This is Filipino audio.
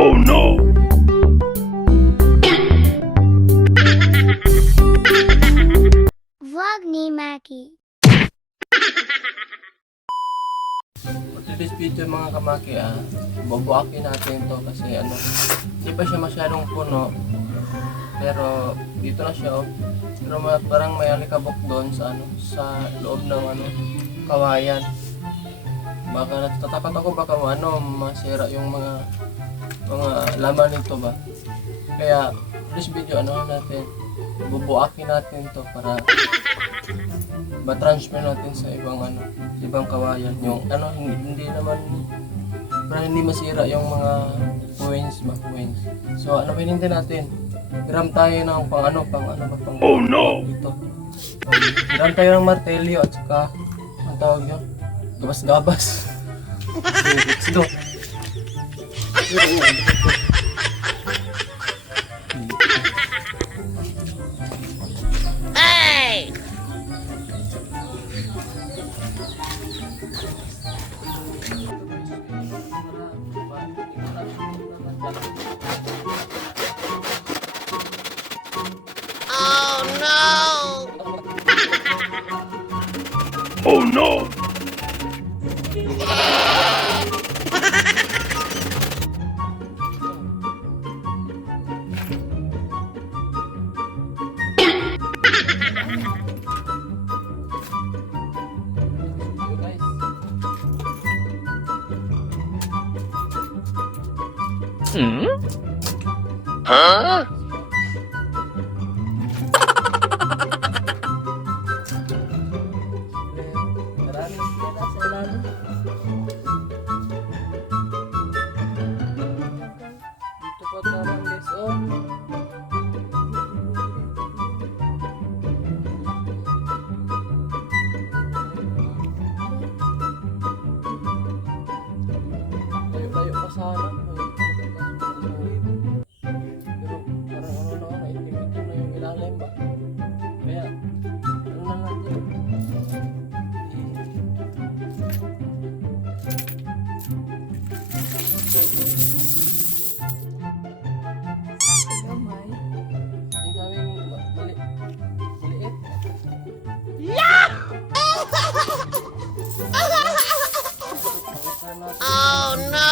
Oh no! Vlog ni Maki. For today's video mga kamaki, bubuakin natin to kasi hindi pa siya masyadong puno. Pero dito na siya, oh. Pero parang may alikabok doon sa sa loob ng kawayan. Baka natatakot ako baka masira yung mga laman nito ba. Kaya this video natin, bubuakin natin to para ma-transfer natin sa ibang kawayan. Yung hindi naman para hindi masira yung mga coins. So pinin natin. Hiram tayo ng pang Oh no! dito. Hiram tayo ng martelyo at saka ang tawag yun? Gabas-gabas. Okay, let's go. Hey! Oh no! Oh no! Huh? Maraming sila sa ilalim. Dito pa naman guys, oh. Tayo pa sana. Pero parang naitim-itim na yung ilalim ba? Kaya, na natin. Ang daming maliit. Oh no!